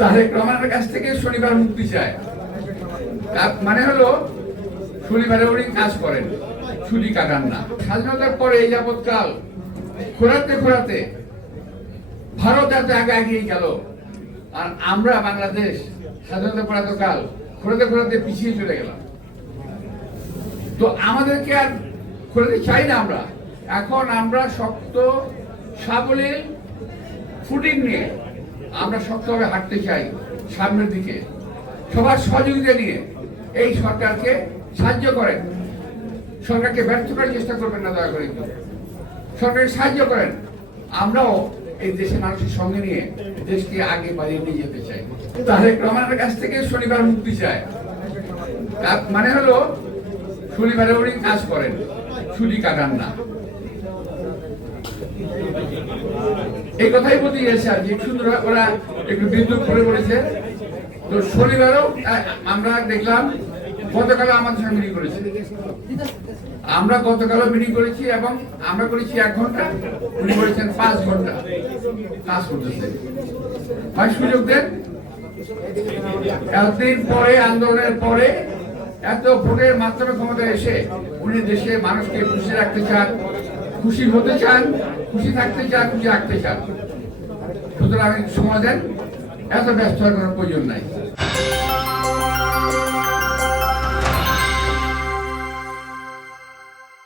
তারেক রহমানের কাছ থেকে শনিবার মুক্তি চায়, মানে হলো শনিবারে উনি কাজ করেন, ছুটি কাটান না। স্বাধীনতার পরে এই যাবৎকাল খোরাতে খোরাতে ভারত এত আগে এগিয়ে গেল, আর আমরা বাংলাদেশ স্বাধীনতার পর এতকাল খোরাতে খোরাতে পিছিয়ে চলে গেলাম। তো আমাদেরকে আর খোরাতে চাই না। এখন আমরা শক্ত সাবলীল ফুটিং নিয়ে আমরা শক্তভাবে হাঁটতে চাই সামনের দিকে, সবার সহযোগিতা নিয়ে। এই সরকারকে সাহায্য করেন, সরকারকে ব্যর্থ করার চেষ্টা করবেন না, দয়া করে সরকারকে সাহায্য করেন। আমরাও এই দেশের মানুষের সঙ্গে নিয়ে দেশকে আগে বাড়িয়ে নিয়ে যেতে চাই। তারেক রহমানের কাছ থেকে শনিবার মুক্তি চায়, মানে হলো শনিবারে উনি কাজ করেন, ছুটি কাটান না। এই কথাই বলতে গেছে আর কি, সুন্দর ওরা একটু বিদ্যুৎ করে বলেছে। তো শনিবারও আমরা দেখলাম গতকাল আমাদের সঙ্গে মিটিং করেছি, আমরা গতকালও মিটিং করেছি এবং আমরা করেছি 1 ঘন্টা, উনি করেছেন 5 ঘন্টা কাজ করতেছে। ভাই সুযোগ দেন, এতদিন পরে আন্দোলনের পরে এত ভোটের মাধ্যমে ক্ষমতায় এসে উনি দেশে মানুষকে খুশি রাখতে চান, খুশি হতে চান, খুশি থাকতে চান, খুশি রাখতে চান। সুতরাং সময় দেন, এত ব্যস্ত হওয়ার কোনো প্রয়োজন নাই।